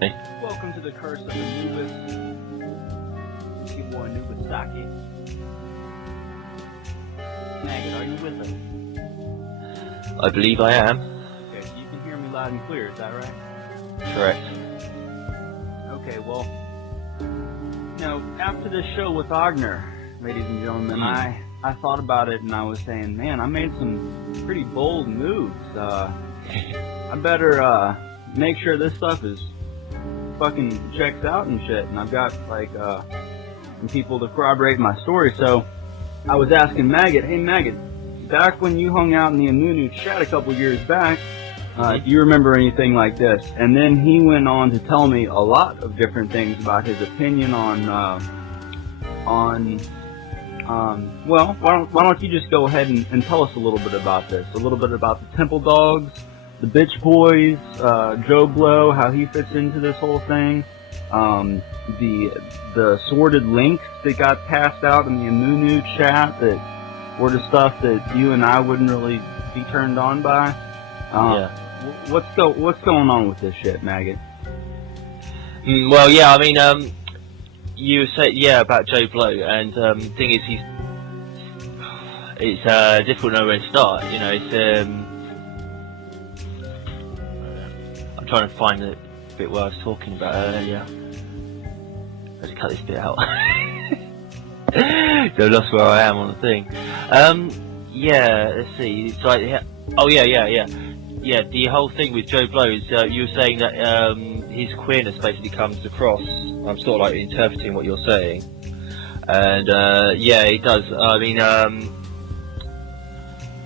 Welcome to the Curse of Ahnubis. It's your boy Ahnubis Saki. Maggot, are you with us? I believe I am. Okay, so you can hear me loud and clear, is that right? Correct. Okay, well, after this show with Agner, ladies and gentlemen, I thought about it and I was saying, man, I made some pretty bold moves. I better make sure this stuff is fucking checks out and shit, and I've got some people to corroborate my story. So I was asking Maggot, hey Maggot, back when you hung out in the Ahnubis chat a couple years back, do you remember anything like this? And then he went on to tell me a lot of different things about his opinion well, why don't you just go ahead and tell us a little bit about this, a little bit about the Temple Dogs, the Bitch Boys, Joe Blow, how he fits into this whole thing, the sordid links that got passed out in the Ahnubis chat that were the stuff that you and I wouldn't really be turned on by. What's going on with this shit, Maggot? Well, yeah, I mean, you said, about Joe Blow, and the thing is, it's difficult to know where to start, you know, it's, I'm trying to find the bit where I was talking about earlier. Let's cut this bit out. So I lost where I am on the thing. Let's see, it's like, the whole thing with Joe Blow is, you were saying that, his queerness basically comes across. I'm sort of like interpreting what you're saying, and it does. I mean,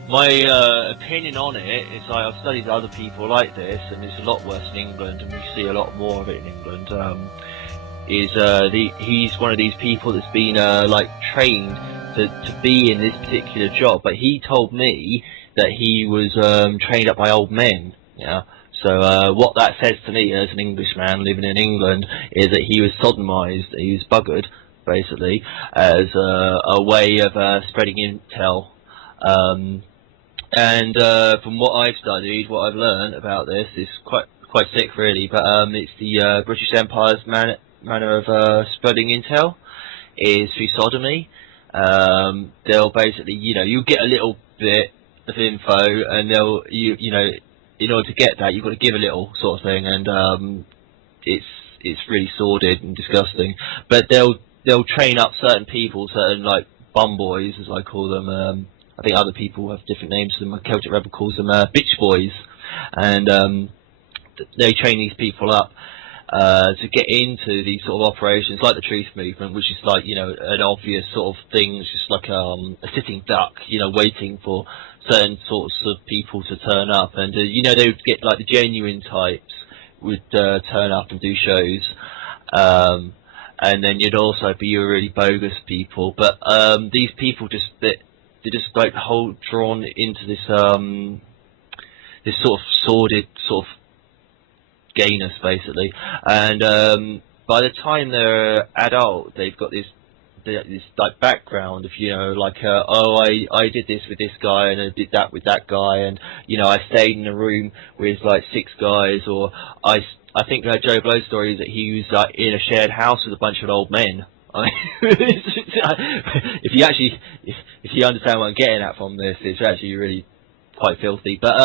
my opinion on it is I've studied other people like this, and it's a lot worse in England, and we see a lot more of it in England. He's one of these people that's been trained to be in this particular job, but he told me that he was trained up by old men. Yeah. So what that says to me as an Englishman living in England is that he was sodomized, he was buggered, basically, as a way of spreading intel. From what I've studied, what I've learned about this is quite sick, really. But it's the British Empire's manner of spreading intel is through sodomy. They'll basically, you get a little bit of info, and in order to get that, you've got to give a little, sort of thing, and it's really sordid and disgusting. But they'll train up certain people, certain bum boys, as I call them. I think other people have different names for them. Celtic Rebel calls them bitch boys, and they train these people up to get into these sort of operations, like the Truth Movement, which is an obvious sort of thing. It's just like a sitting duck, waiting for certain sorts of people to turn up, and they would get the genuine types would turn up and do shows, and then you'd also be your really bogus people. But these people they're just drawn into this this sort of sordid sort of gayness, basically, and by the time they're adult, they've got this background of I did this with this guy, and I did that with that guy, and I stayed in a room with 6 guys, or I think Joe Blow's story is that he was in a shared house with a bunch of old men. I mean, if you understand what I'm getting at from this, it's actually really quite filthy. But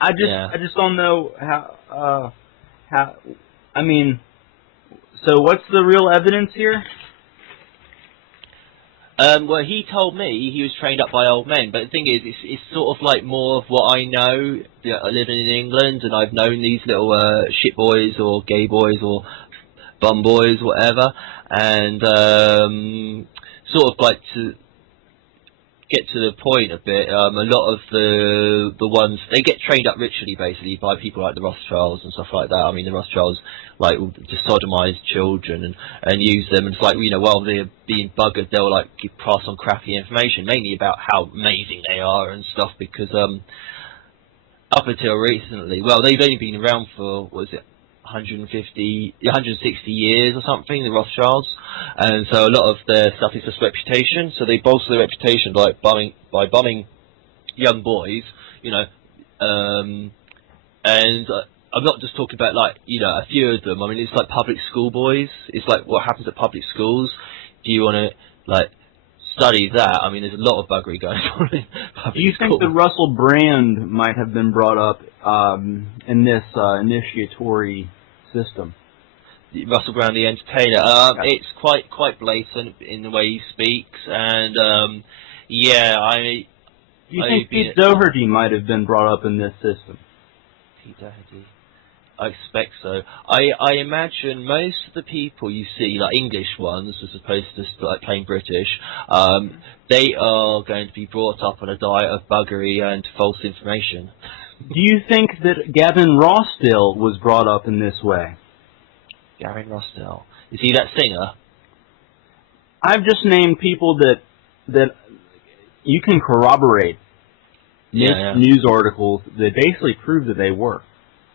I just don't know how I mean. So what's the real evidence here? Well, he told me he was trained up by old men, but the thing is, it's sort of more of what I know, living in England, and I've known these little shit boys or gay boys or bum boys, whatever, and sort of to get to the point a bit, a lot of the ones, they get trained up ritually, basically, by people like the Rothschilds and stuff like that. I mean, the Rothschilds just sodomise children and use them, and it's while they're being buggered, they'll pass on crappy information, mainly about how amazing they are and stuff, because up until recently, well, they've only been around for, 160 years or something, the Rothschilds, and so a lot of their stuff is just reputation. So they bolster their reputation by bumming young boys, and I'm not just talking about like, you know, a few of them. I mean, it's like public school boys. It's like what happens at public schools. Do you want to like study that? I mean, there's a lot of buggery going on in public Do you think schools. that Russell Brand might have been brought up in this initiatory system? Russell Brand, the entertainer. It's quite blatant in the way he speaks, and yeah, Do you think Pete Doherty might have been brought up in this system? Pete Doherty. I expect so. I imagine most of the people you see, like English ones, as opposed to like plain British, they are going to be brought up on a diet of buggery and false information. Do you think that Gavin Rossdale was brought up in this way? Gavin Rossdale. Is he that singer? I've just named people that you can corroborate news articles that basically prove that they were.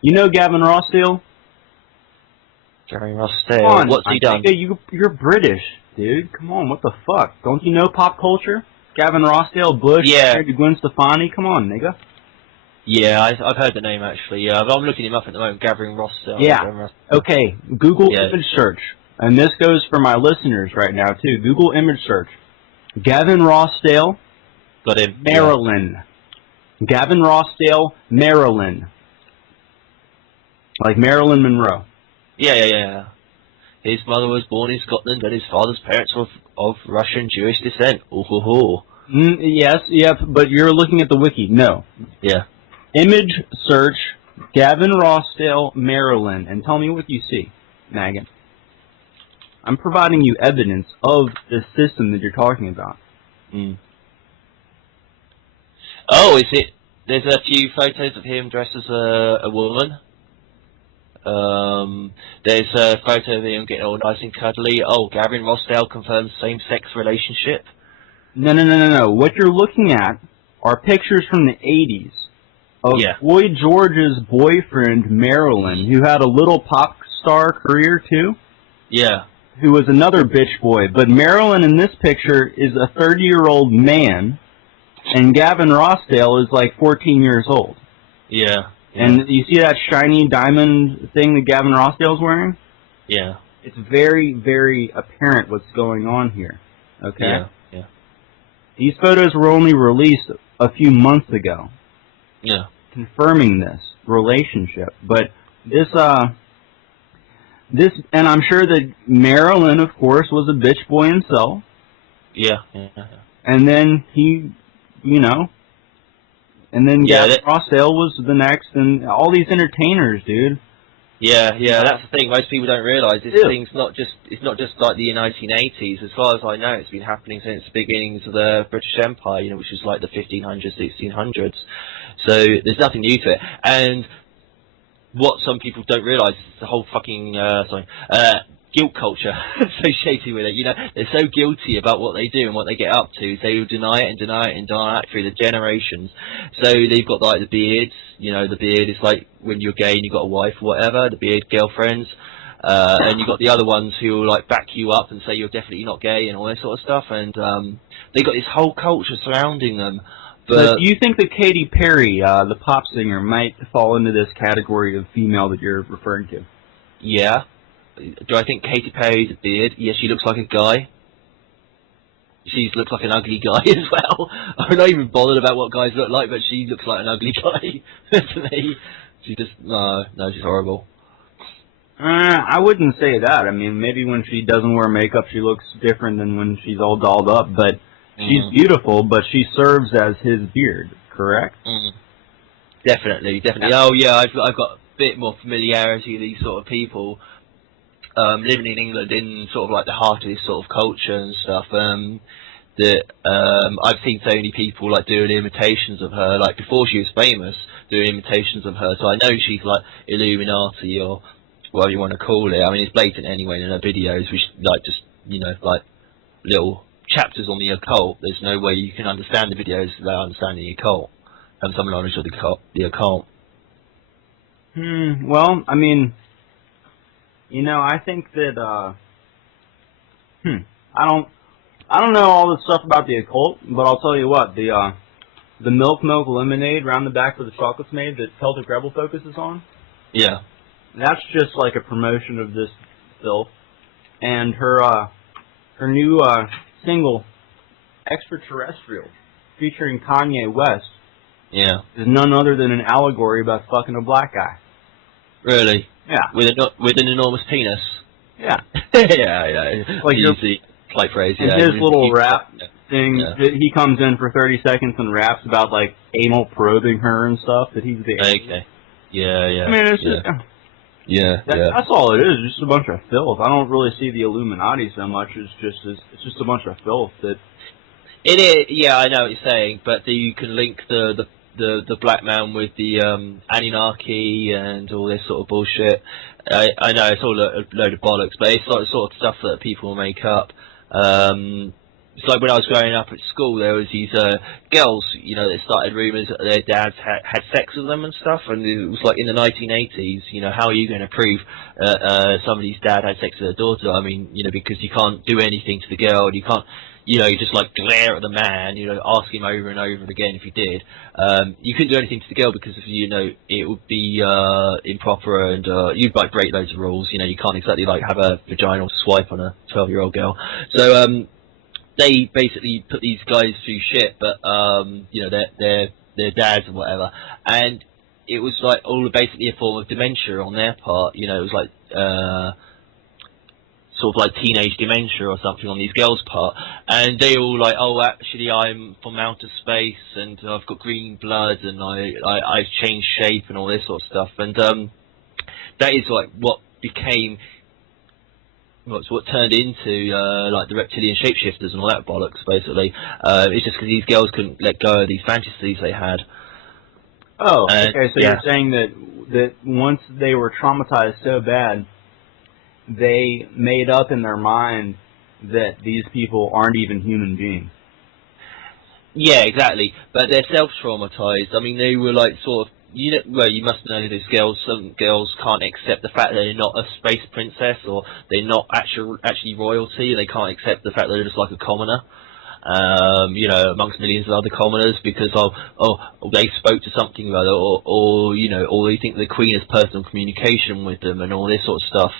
You know Gavin Rossdale? Gavin Rossdale. Come on, what's he done? You're British, dude. Come on, what the fuck? Don't you know pop culture? Gavin Rossdale, Bush, Gwen Stefani. Come on, nigga. Yeah, I've heard the name actually. Yeah, I'm looking him up at the moment. Gavin Rossdale. Yeah. Okay. Google image search, and this goes for my listeners right now too. Google image search. Gavin Rossdale. Got him. Maryland. Yeah. Gavin Rossdale, Maryland. Like Marilyn Monroe. Yeah. His mother was born in Scotland, and his father's parents were of Russian Jewish descent. Ooh. Yes, but you're looking at the wiki. No. Yeah. Image search Gavin Rossdale, Maryland, and tell me what you see, Maggot. I'm providing you evidence of the system that you're talking about. Oh, is it? There's a few photos of him dressed as a woman. There's a photo of him getting all nice and cuddly. Oh, Gavin Rossdale confirms same-sex relationship. No. What you're looking at are pictures from the 80s of Boy George's boyfriend, Marilyn, who had a little pop star career, too. Yeah. Who was another bitch boy. But Marilyn in this picture is a 30-year-old man, and Gavin Rossdale is like 14 years old. Yeah. And you see that shiny diamond thing that Gavin Rossdale's wearing? Yeah. It's very, very apparent what's going on here. Okay? Yeah. These photos were only released a few months ago. Yeah. Confirming this relationship. But this, and I'm sure that Marilyn, of course, was a bitch boy himself. Yeah. And then he, and then Gavin Rossdale was the next, and all these entertainers, dude. Yeah, that's the thing. Most people don't realise this thing's it's not just like the 1980s. As far as I know, it's been happening since the beginnings of the British Empire, which was like the 1500s, 1600s. So there's nothing new to it. And what some people don't realise is the whole fucking guilt culture associated with it. They're so guilty about what they do and what they get up to, they will deny it through the generations. So they've got like the beards, the beard is like when you're gay and you've got a wife or whatever, the beard girlfriends, and you've got the other ones who will like back you up and say you're definitely not gay and all that sort of stuff, and they got this whole culture surrounding them. But do you think that Katy Perry, the pop singer, might fall into this category of female that you're referring to? Yeah. Do I think Katy Perry's a beard? Yes, she looks like a guy. She looks like an ugly guy as well. I'm not even bothered about what guys look like, but she looks like an ugly guy to me. She just no, she's horrible. I wouldn't say that. I mean, maybe when she doesn't wear makeup, she looks different than when she's all dolled up. But she's beautiful, but she serves as his beard, correct? Definitely. Oh yeah, I've got a bit more familiarity with these sort of people. Living in England, in sort of like the heart of this sort of culture and stuff, that I've seen so many people like doing imitations of her, like before she was famous, doing imitations of her. So I know she's like Illuminati or whatever you want to call it. I mean, it's blatant anyway in her videos, which like just like little chapters on the occult. There's no way you can understand the videos without understanding the occult and some knowledge of the occult. Well, I mean, I think that, I don't know all this stuff about the occult, but I'll tell you what, the milk lemonade round the back where the chocolate's made that Celtic Rebel focuses on, Yeah. That's just like a promotion of this filth. And her new single, Extraterrestrial, featuring Kanye West, Yeah. is none other than an allegory about fucking a black guy. Really? Yeah. With an enormous penis. Yeah. Yeah. Like easy like phrase. And Yeah. his little rap thing, Yeah. he comes in for 30 seconds and raps about like anal probing her and stuff. That he's the Okay. Yeah. I mean, it's Yeah. that's all it is. Just a bunch of filth. I don't really see the Illuminati so much. It's just a bunch of filth that. It is. Yeah, I know what you're saying, but you can link the black man with the Anunnaki and all this sort of bullshit. I know it's all a load of bollocks, but it's like the sort of stuff that people make up. It's like when I was growing up at school, there was these girls, you know, that started rumours that their dads had sex with them and stuff, and it was like in the 1980s, you know, how are you going to prove somebody's dad had sex with their daughter? I mean, you know, because you can't do anything to the girl, and you can't, you know, you just like glare at the man, you know, ask him over and over again if you did. You couldn't do anything to the girl because, you know, it would be improper, and you'd like break loads of rules. You know, you can't exactly like have a vaginal swipe on a 12-year-old girl. So they basically put these guys through shit, but you know, their dads and whatever, and it was like all basically a form of dementia on their part. You know, it was like sort of like teenage dementia or something on these girls' part, and they all like, oh, actually, I'm from outer space, and I've got green blood, and I've changed shape, and all this sort of stuff, and that is like what became. What turned into like the reptilian shapeshifters and all that bollocks, basically. It's just because these girls couldn't let go of these fantasies they had. Oh, okay. So yeah. You're saying that once they were traumatized so bad, they made up in their mind that these people aren't even human beings. Yeah, exactly. But they're self-traumatized. I mean, they were like sort of. You know, well, you must know these girls. Some girls can't accept the fact that they're not a space princess, or they're not actually royalty. They can't accept the fact that they're just like a commoner. You know, amongst millions of other commoners, because they spoke to something or other, or you know, or they think the Queen has personal communication with them, and all this sort of stuff.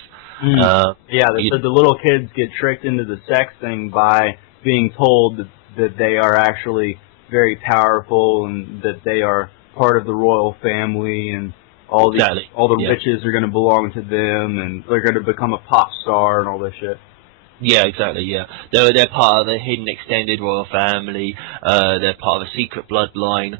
Yeah, the little kids get tricked into the sex thing by being told that they are actually very powerful and that they are part of the royal family, and all the riches are going to belong to them, and they're going to become a pop star and all this shit. Yeah, exactly. Yeah, they're part of the hidden extended royal family. They're part of a secret bloodline.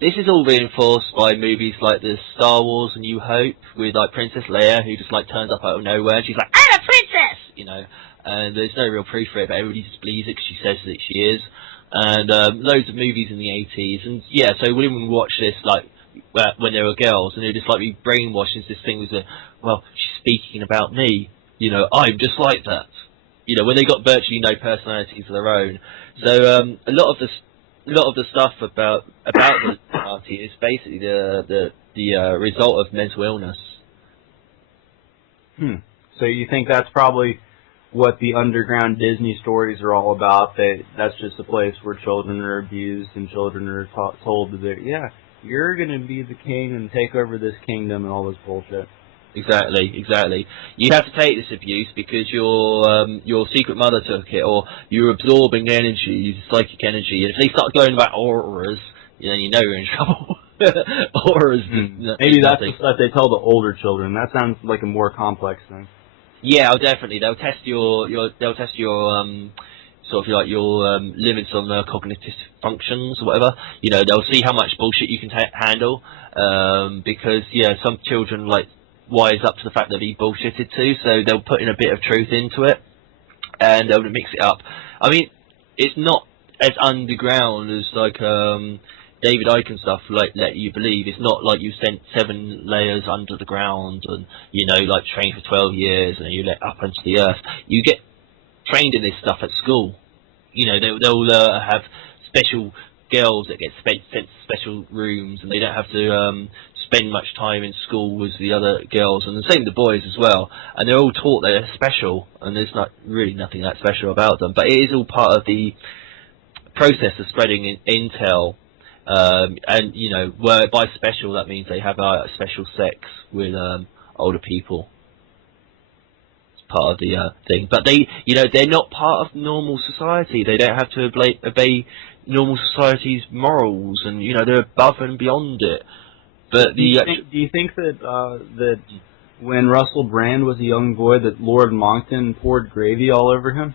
This is all reinforced by movies like the Star Wars: A New Hope, with like Princess Leia, who just like turns up out of nowhere and she's like, "I'm a princess," you know. And there's no real proof for it, but everybody just believes it because she says that she is. And loads of movies in the 80s, and yeah, so women watch this like when they were girls, and they'd just like be brainwashed into this thing with well, she's speaking about me, you know, I'm just like that, you know, when they got virtually no personalities of their own. So a lot of the stuff about the party is basically the result of mental illness. So you think that's probably what the underground Disney stories are all about? That's just a place where children are abused and children are told that you're going to be the king and take over this kingdom and all this bullshit. Exactly. You have to take this abuse because your secret mother took it, or you're absorbing energy, psychic energy, and if they start going about auras, you know you're in trouble. Auras. Maybe that's the stuff they tell the older children. That sounds like a more complex thing. Yeah, definitely. They'll test your sort of like your limits on cognitive functions or whatever. You know, they'll see how much bullshit you can handle. Because some children like wise up to the fact that they're bullshitted too, so they'll put in a bit of truth into it, and they'll mix it up. I mean, it's not as underground as like David Icke stuff like let you believe. It's not like you sent 7 layers under the ground and, you know, like trained for 12 years and you let up into the earth. You get trained in this stuff at school. You know, they'll have special girls that get sent to special rooms, and they don't have to spend much time in school with the other girls, and the same with the boys as well. And they're all taught they're special, and there's not really nothing that special about them. But it is all part of the process of spreading intel And you know, where by special that means they have special sex with older people. It's part of the thing, but they, you know, they're not part of normal society. They don't have to obey normal society's morals, and you know, they're above and beyond it. But do you think that that when Russell Brand was a young boy, that Lord Monckton poured gravy all over him?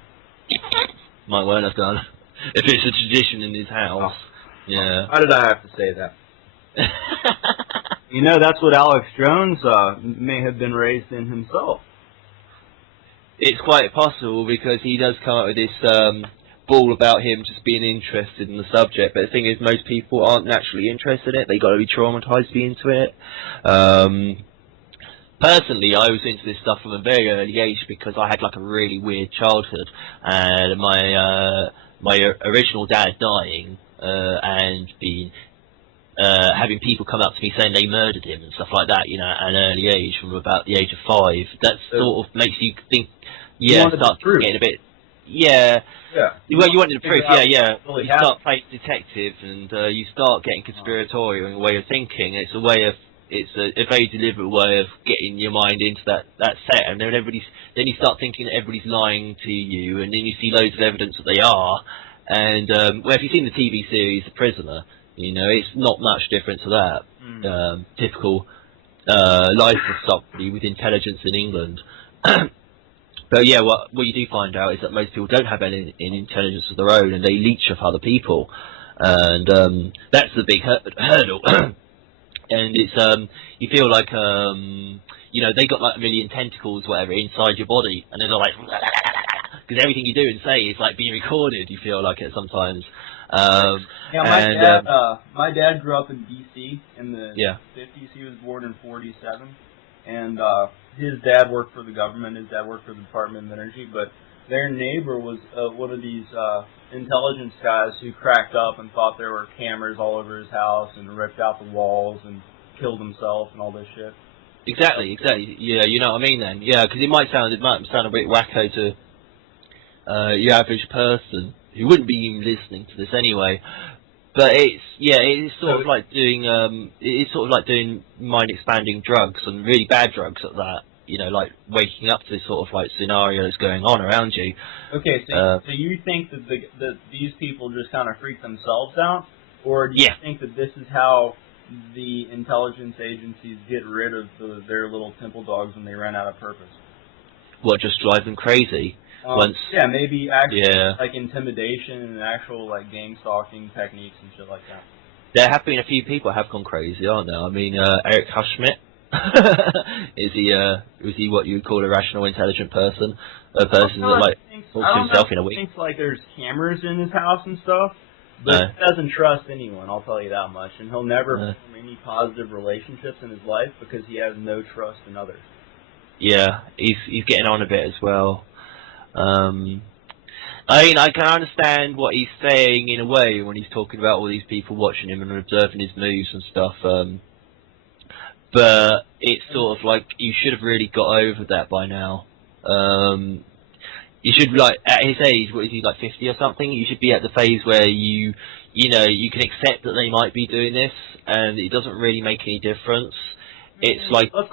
Might well have done, if it's a tradition in his house. Oh. Yeah. Why did I have to say that? You know, that's what Alex Jones may have been raised in himself. It's quite possible, because he does come up with this ball about him just being interested in the subject. But the thing is, most people aren't naturally interested in it. They got to be traumatized to be into it. Personally, I was into this stuff from a very early age because I had like a really weird childhood, and my original dad dying and being having people come up to me saying they murdered him and stuff like that, you know, at an early age, from about the age of 5. That sort of makes you think, start getting a bit, Well, you wanted the proof, You start playing detective, and you start getting conspiratorial in a way of thinking. It's a very deliberate way of getting your mind into that set, and then you start thinking that everybody's lying to you, and then you see loads of evidence that they are. And well, if you've seen the TV series The Prisoner, you know, it's not much different to that. Typical life of somebody with intelligence in England. But yeah, what you do find out is that most people don't have any intelligence of their own, and they leech off other people, and that's the big hurdle. And it's you feel like you know, they got like a million tentacles, whatever, inside your body, and they're like, because everything you do and say is like being recorded. You feel like it sometimes. My dad grew up in D.C. in the 50s. He was born in 47, and his dad worked for the government. His dad worked for the Department of Energy, but their neighbor was one of these intelligence guys who cracked up and thought there were cameras all over his house and ripped out the walls and killed himself and all this shit. Exactly. Yeah, you know what I mean then. Yeah, because it might sound a bit wacko to your average person who wouldn't be even listening to this anyway. But it's sort of like doing mind expanding drugs, and really bad drugs at that. You know, like waking up to this sort of like scenario that's going on around you. Okay, so you think that these people just kind of freak themselves out, or do you think that this is how the intelligence agencies get rid of their little temple dogs when they run out of purpose? What, just drive them crazy? Maybe actually like intimidation and actual like gang stalking techniques and shit like that. There have been a few people have gone crazy, aren't there? I mean, Eric Hushschmidt. Was he what you would call a rational, intelligent person? A person that like talks to himself in a week? I think like there's cameras in his house and stuff, but he doesn't trust anyone. I'll tell you that much, and he'll never form any positive relationships in his life because he has no trust in others. Yeah, he's getting on a bit as well. I mean, I can understand what he's saying in a way when he's talking about all these people watching him and observing his moves and stuff. But it's sort of like you should have really got over that by now. You should, like, at his age, what is he, like 50 or something? You should be at the phase where you know, you can accept that they might be doing this, and it doesn't really make any difference. It's like, let's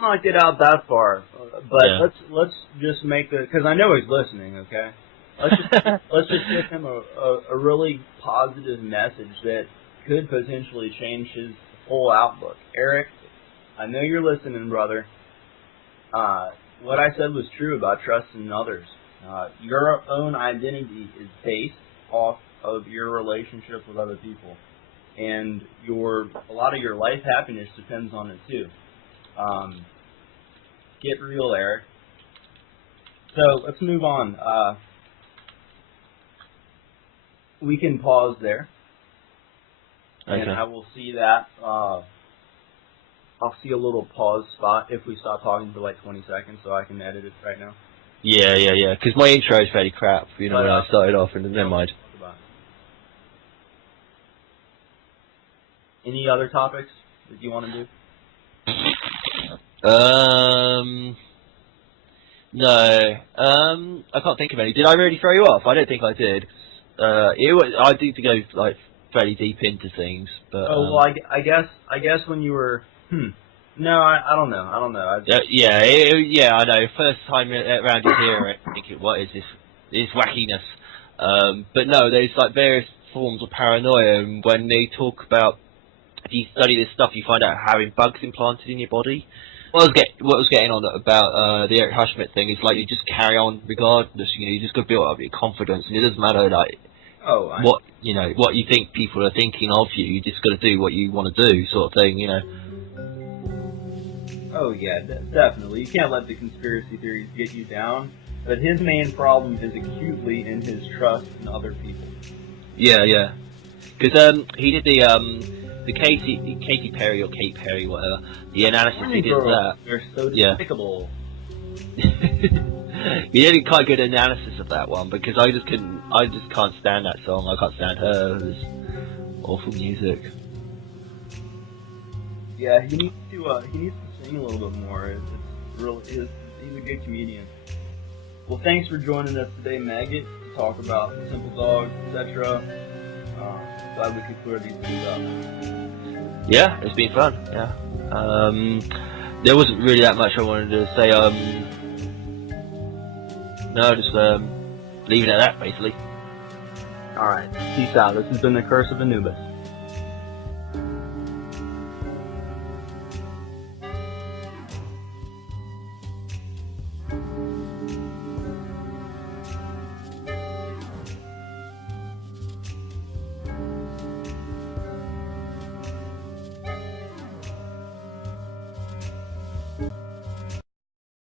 not get out that far, but let's just make because I know he's listening. Okay, let's just give him a really positive message that could potentially change his whole outlook. Eric, I know you're listening, brother. What I said was true about trusting others. Your own identity is based off of your relationship with other people. And a lot of your life happiness depends on it too. Get real, Eric. So let's move on. We can pause there, and I will see that. I'll see a little pause spot if we stop talking for like 20 seconds, so I can edit it right now. Yeah. Because my intro is fairly crap. You know, when I started off, and never mind. Any other topics that you want to do? No. I can't think of any. Did I really throw you off? I don't think I did. I need to go like fairly deep into things. But well, I guess when you were no, I don't know. yeah, I know. First time around here, I think what is this wackiness? But no, there's like various forms of paranoia, and when they talk about, if you study this stuff, you find out having bugs implanted in your body. What I was getting on about the Eric Hushmet thing is like you just carry on regardless. You know, you just got to build up your confidence, and it doesn't matter like what you think people are thinking of you. You just got to do what you want to do, sort of thing. You know. Oh yeah, definitely. You can't let the conspiracy theories get you down. But his main problem is acutely in his trust in other people. Yeah. Because he did the Katy Perry or Kate Perry, whatever. The analysis he did of that. They're so despicable. He did a quite good analysis of that one because I just can't stand that song. I can't stand her. It's awful music. Yeah, he needs to sing a little bit more. It's really he's a good comedian. Well, thanks for joining us today, Maggot, to talk about Simple Dog, etc. Glad we could clear these things up. Yeah, it's been fun. Yeah. There wasn't really that much I wanted to say. No, just leave it at that, basically. All right. Peace out. This has been the Curse of Ahnubis.